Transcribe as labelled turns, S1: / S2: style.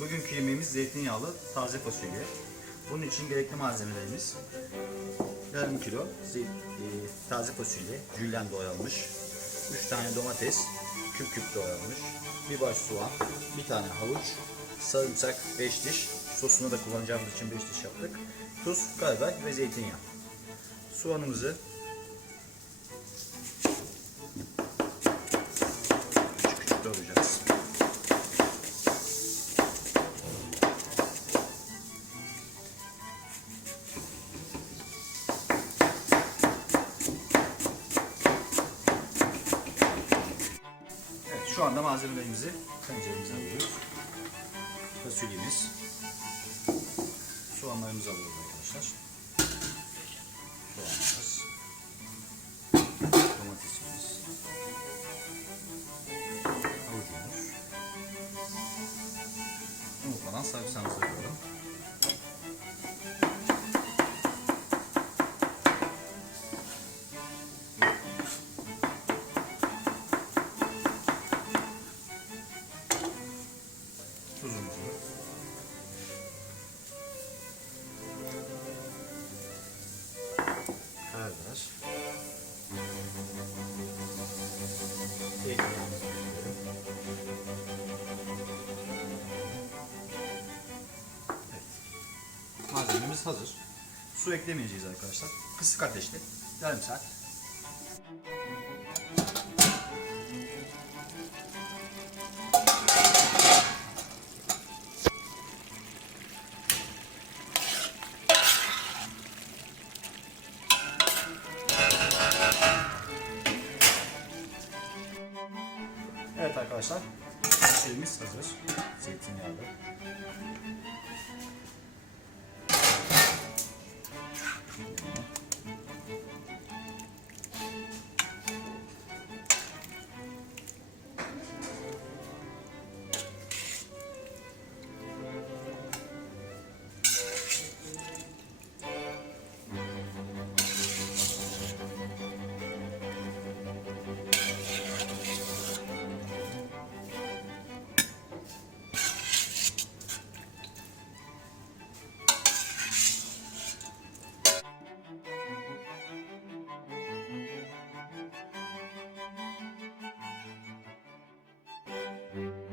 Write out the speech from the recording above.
S1: Bugünkü yemeğimiz zeytinyağlı taze fasulye. Bunun için gerekli malzemelerimiz yarım kilo e, taze fasulye, jülyen doğranmış, 3 tane domates, küp küp doğranmış, bir baş soğan, bir tane havuç, sarımsak 5 diş, sosunu da kullanacağımız için 5 diş yaptık, tuz, karabiber ve zeytinyağı. Soğanımızı şu anda malzemelerimizi tenceremize alıyoruz. Fasulyemiz, soğanlarımızı alıyoruz arkadaşlar. Soğanımız, domatesimiz, havucumuz, unutmadan sarımsağımızı koyalım. Ekleyelim. Evet. Malzememiz hazır. Su eklemeyeceğiz arkadaşlar. Kısık ateşte yarım saat. arkadaşlar. Şeyimiz hazır. Zeytinyağlı. thank you